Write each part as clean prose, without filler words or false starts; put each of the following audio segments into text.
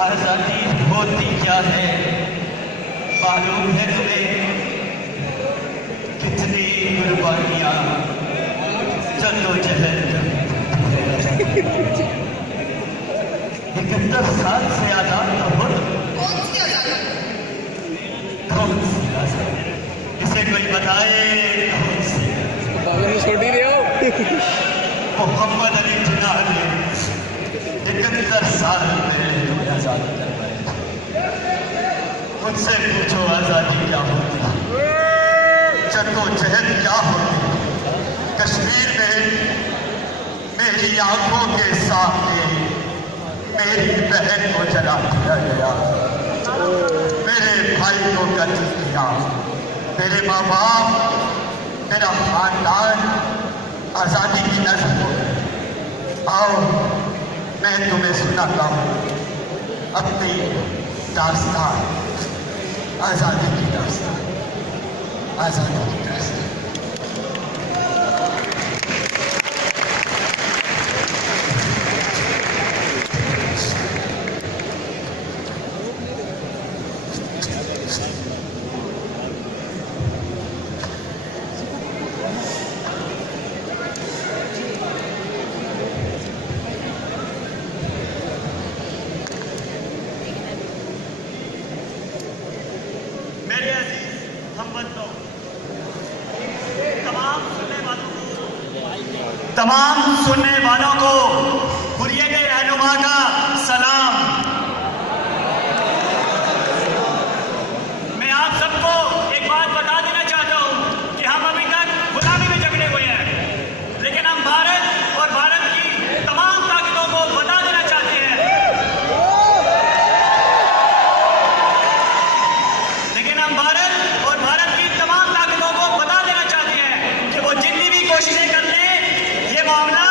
आजादी होती क्या है मालूम है तुम्हें? कितनी कुर्बानियां जद्दोजहद 71 साल से आजाद न हो। कौन सी आजादी? इसे कोई बताए कौन सी? मोहम्मद अली जिन्ना ने 71 साल पहले तुम्हें आजाद करवाया। मुझसे पूछो आजादी क्या होती है, जद्दोजहद क्या होती? कश्मीर में मेरी आंखों के सामने मेरी बहन को जला दिया गया, मेरे भाई को कत्ल किया, मेरे माँ बाप, मेरा खानदान आजादी की नज़र हो गए। आओ मैं तुम्हें सुनाता हूँ अपनी दास्तान, आजादी की दास्तान, आजादी की दास्तान। मेरे अजीज हमवतनों, तमाम सुनने वालों को हुर्रियत रहनुमा का सलाम। मैं आप सबको एक बात बता देना चाहता हूं कि हम अभी तक गुलामी में जकड़े हुए हैं, लेकिन हम भारत और भारत की तमाम ताकतों को बता देना चाहते हैं, लेकिन हम भारत और भारत की तमाम ताकतों को बता देना चाहते हैं कि वो जितनी भी कोशिशें कर लें, ये मामला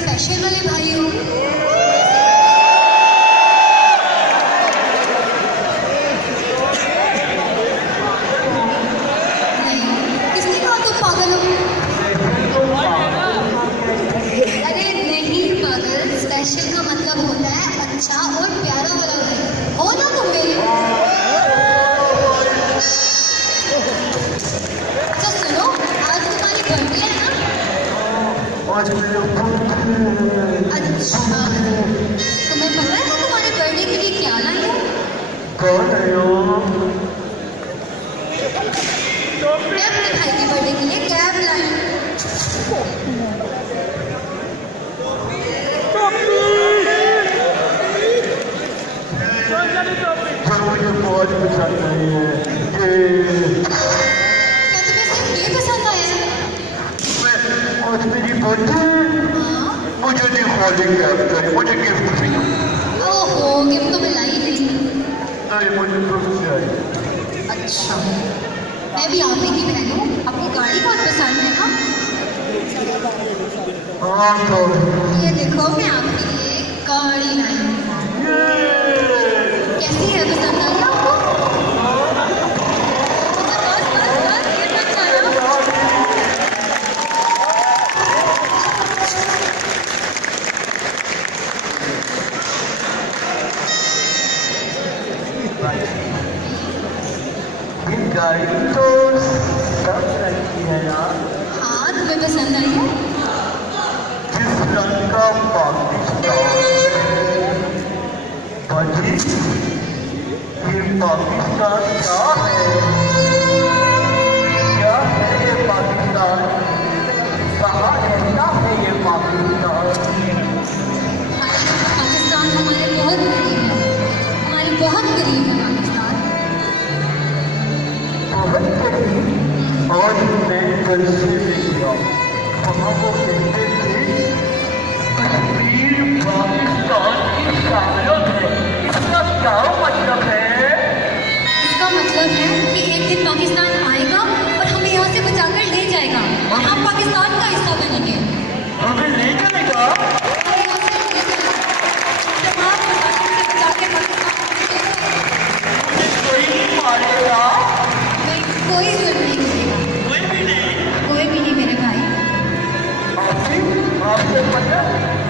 स्पेशल वाले भाई हो। नहीं, किसने कहा तुम पागल हो? अरे नहीं पागल, स्पेशल का मतलब होता है अच्छा और प्यारा वाला भाई। हो ना तुम मेरे? अच्छा सुनो, आज तुम्हारी बर्थडे है ना? अच्छा, तुम्हें पता है मैं तुम्हारे बर्थडे के लिए क्या लाई हूँ? मैं अपने भाई के बर्थडे के लिए कैब लाई हूँ। मुझे बहुत पसंद नहीं है। क्या तुम्हें सिर्फ ये पसंद आया है? आज मेरी बर्थडे, हाँ? मुझे दिवाली कैब चाहिए, मुझे गिफ्ट चाहिए। ओहो, गिफ्ट तो मैं लाई नहीं। नहीं, मुझे गिफ्ट चाहिए। अच्छा, मैं भी आप ही की बहन हूँ। आपको गाड़ी बहुत पसंद है ना? हाँ तो ये देखो मैं आपके लिए एक गाड़ी लाई हूँ। कैसी है, पसंद आई आपको? अच्छा, बस ये मत जाना। ये गाड़ी तो सब लड़की है यार। हाँ, तुम्हें पसंद आई है? जिस रंग का पाकिस्तान भाजी, ये पाकिस्तान क्या है? क्या है ये पाकिस्तान? कहाँ रहता है ये पाकिस्तान? पाकिस्तान हमारे बहुत करीब है, हमारे बहुत करीब है पाकिस्तान। बहुत करीब। और मैं कल से गया वहाँ वो कहते थे कश्मीर पाकिस्तान की शामियत है। इसका क्या मतलब है? इसका मतलब है कि एक दिन पाकिस्तान आएगा और हमें यहाँ से बचाकर ले जाएगा और हम पाकिस्तान का हिस्सा बनेंगे। हमें ले जाएगा? और यहाँ से ले जाएगा। तमाम मुसलमानों से बचा के पाकिस्तान को ले जाएगा। मुझे कोई नहीं मारेगा। कोई जुल्म नहीं करेगा। कोई भी नहीं। कोई भी नहीं मेरे भाई। आपसे पता,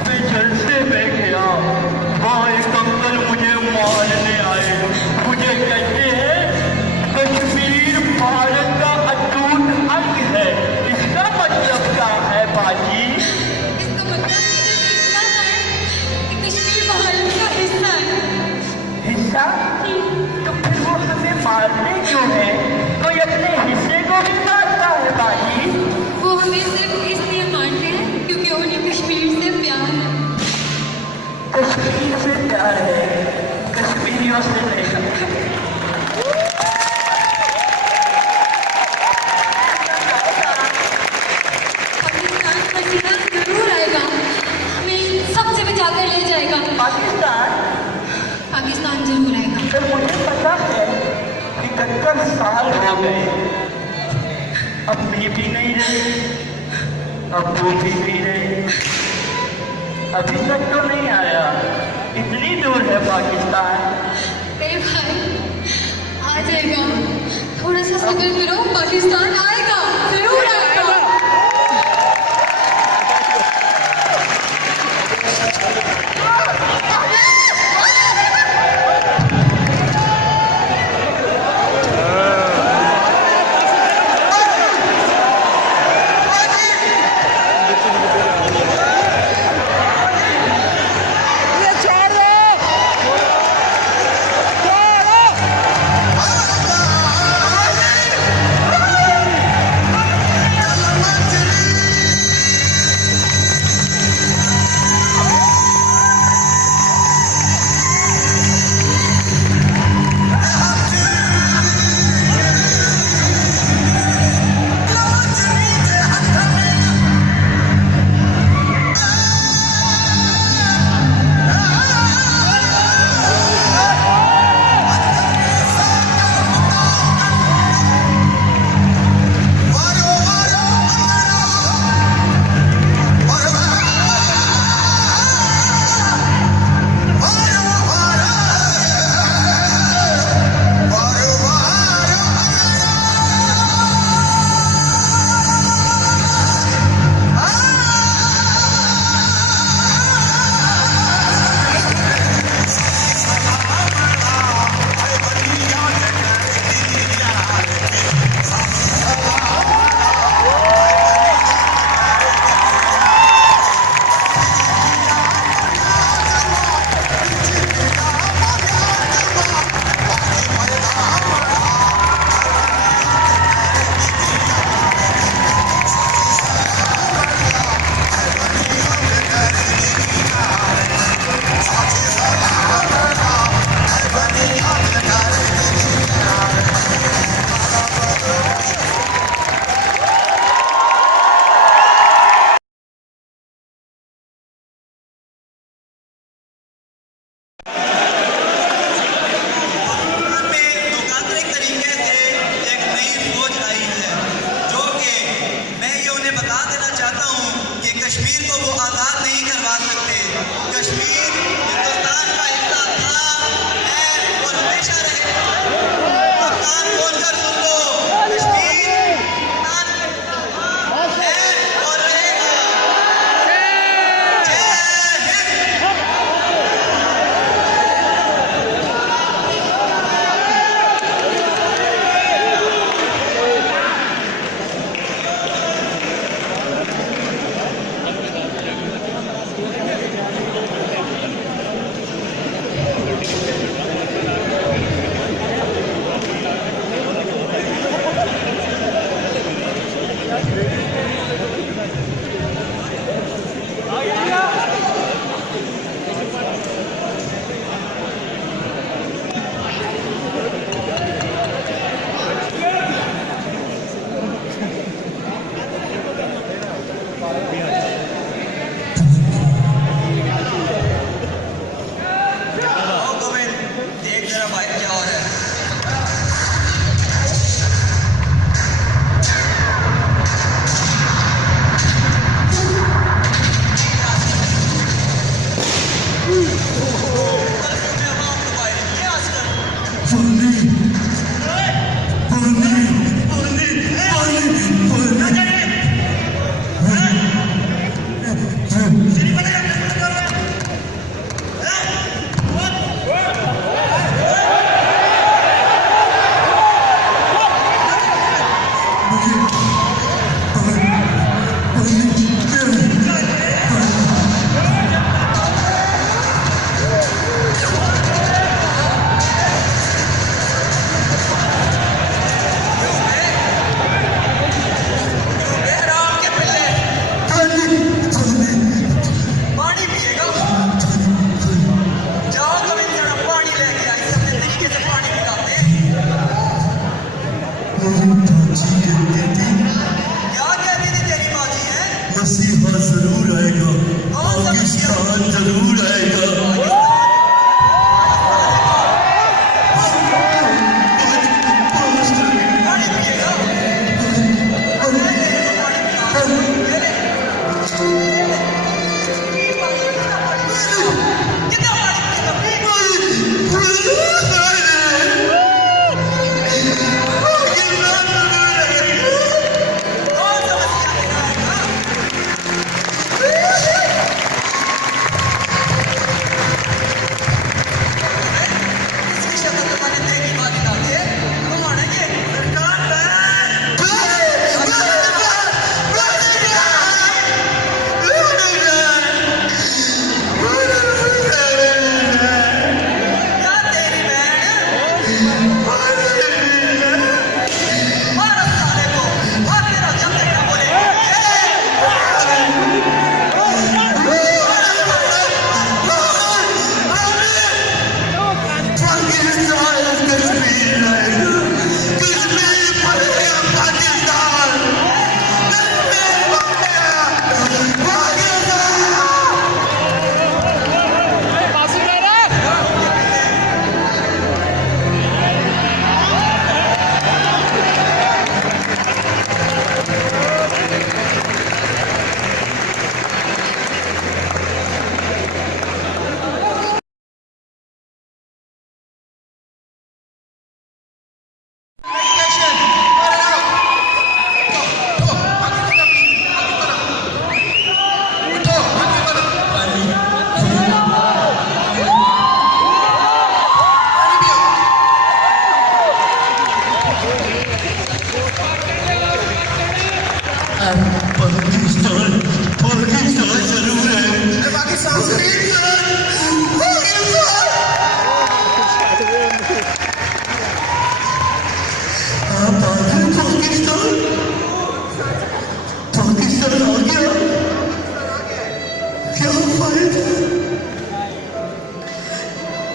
मैं जलसे में गया, वहाँ एक अंकल मुझे मारने आए। मुझे कहते हैं कश्मीर भारत का अटूट अंग है। इसका मतलब क्या है बाजी? इसका मतलब ये जो इतना है कि कश्मीर भारत का हिस्सा है। हिस्सा? तो फिर वो हमें मारने क्यों है? कोई अपने हिस्से को भी मारता है बाजी। वो हमें सिर्फ इसलिए मारते हैं क्योंकि उन्हें कश्मीर से प्यार है। कश्मीर से प्यार है, कश्मीरियों से नहीं। पाकिस्तान का जिला जरूर आएगा, हमें सबसे बचाकर ले जाएगा। पाकिस्तान? पाकिस्तान जरूर आएगा। तो मुझे पता है कि 71 साल हो गए, अम्मी भी नहीं रहे, अब्बू भी नहीं रहे, अभी तक तो नहीं आया। इतनी दूर है पाकिस्तान। मेरे भाई आ जाएगा, थोड़ा सा सब्र करो, पाकिस्तान आएगा, जरूर आएगा।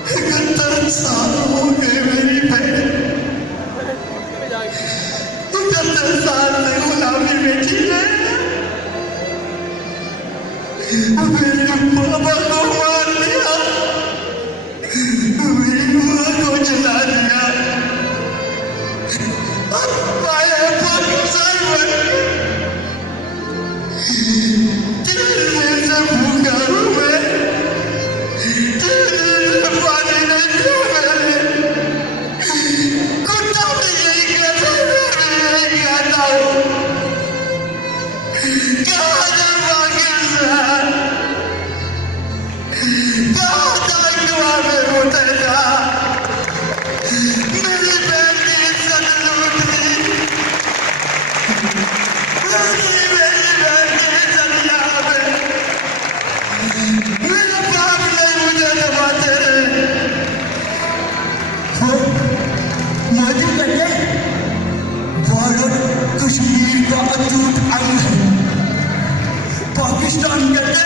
71 साल हो गए मेरी बहन, 71 साल से गुलामी में जी रहे। मेरे पापा को मार दिया, मेरी बुआ को जला दिया, अब आए पाकिस्तान में तेरे से भूखा हूँ मैं, तेरे से पानी नहीं पिया मैंने, कुत्ता भी यही कहता है, मैं भी यही कहता हूँ, कहाँ जा पाकिस्तान, कहाँ जा दुआ में रोते जा, मेरी बहन की इज्जत लूट ली, मेरी बहन की इज्जत यहाँ पे, मेरे बाप ने मुझे दबाते रहे। मोदी कहते भारत कश्मीर का अटूट अंग है, पाकिस्तान कहते